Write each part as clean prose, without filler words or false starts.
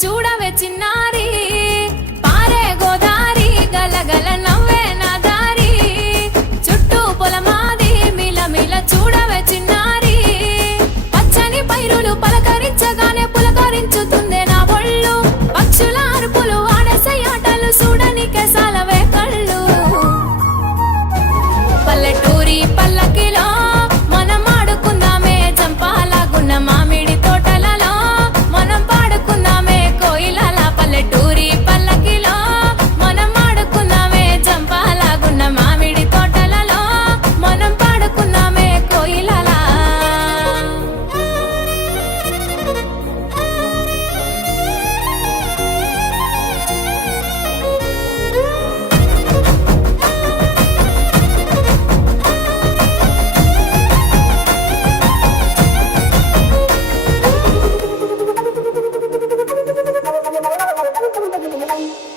చూడవే చిన్నారి పారే గోదారి గలగల నవ్వే నా దారి చుట్టూ పొలమాది మిల మిల చూడవే చిన్నారి పచ్చని పైరులు పలకరించగానే పులకరించుతుందే నా ఒళ్ళు పక్షుల అరుపులు ఆడసే ఆటలు చూడనికే సాలవే కళ్ళు పల్లెటూరి పల్లకిలో మనం ఆడుకుందామే జంపాలాగున్న మామిడి తోటలలో మనం పాడుకుందామే కోయిలల పల్లెటూరి పల్లకిలో మనం ఆడుకుందామే జంపాలాగున్న మామిడి తోటలలో మనం పాడుకుందామే కోయిలల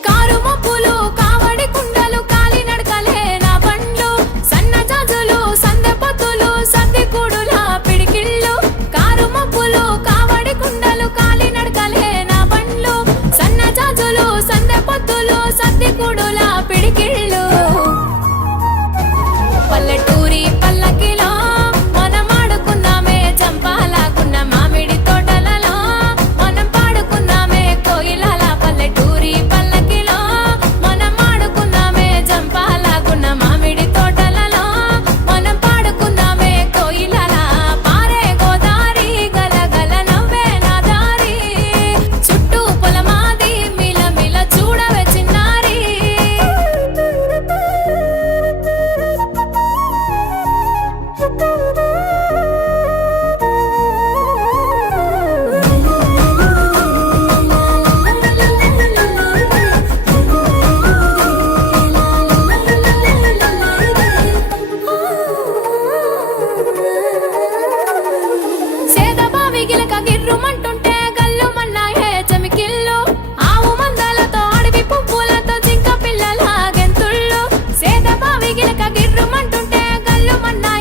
కారు మబ్బులు కావడి కుండలు కాలి నడకలే నా బండ్లు సన్న జాజులు సందె పొత్తులు సద్ది కూడుల పిడికిళ్ళు కారు మబ్బులు కావడి కుండలు కాలి నడకలే నా బండ్లు సన్న జాజులు సందె పొత్తులు సద్ది కూడుల పిడికిళ్ళు పల్లెటూరి పల్లకిలో మనం ఆడుకుందామే జంపాలాగున్న మామిడి తోటలలో మనం పాడుకుందామే కోయిలల పల్లెటూరి పల్లకిలో మనం ఆడుకుందామే జంపాలాగున్న మామిడి తోటలలో మనం పాడుకుందామే కోయిలల పారే గోదారి గలగల నవ్వే నా దారి చుట్టూ పొలమాది మిల మిల చూడవే చిన్నారి సేదబావి గిలక గిర్రుమంటుంటే గల్లుమన్నాయే చమికిళ్ళు ఆవు మందలతో అడవి పువ్వులతో జింక పిల్లల గెంతుళ్ళు సేదబావి గిలక గిర్రుమంటుంటే గల్లుమన్నాయే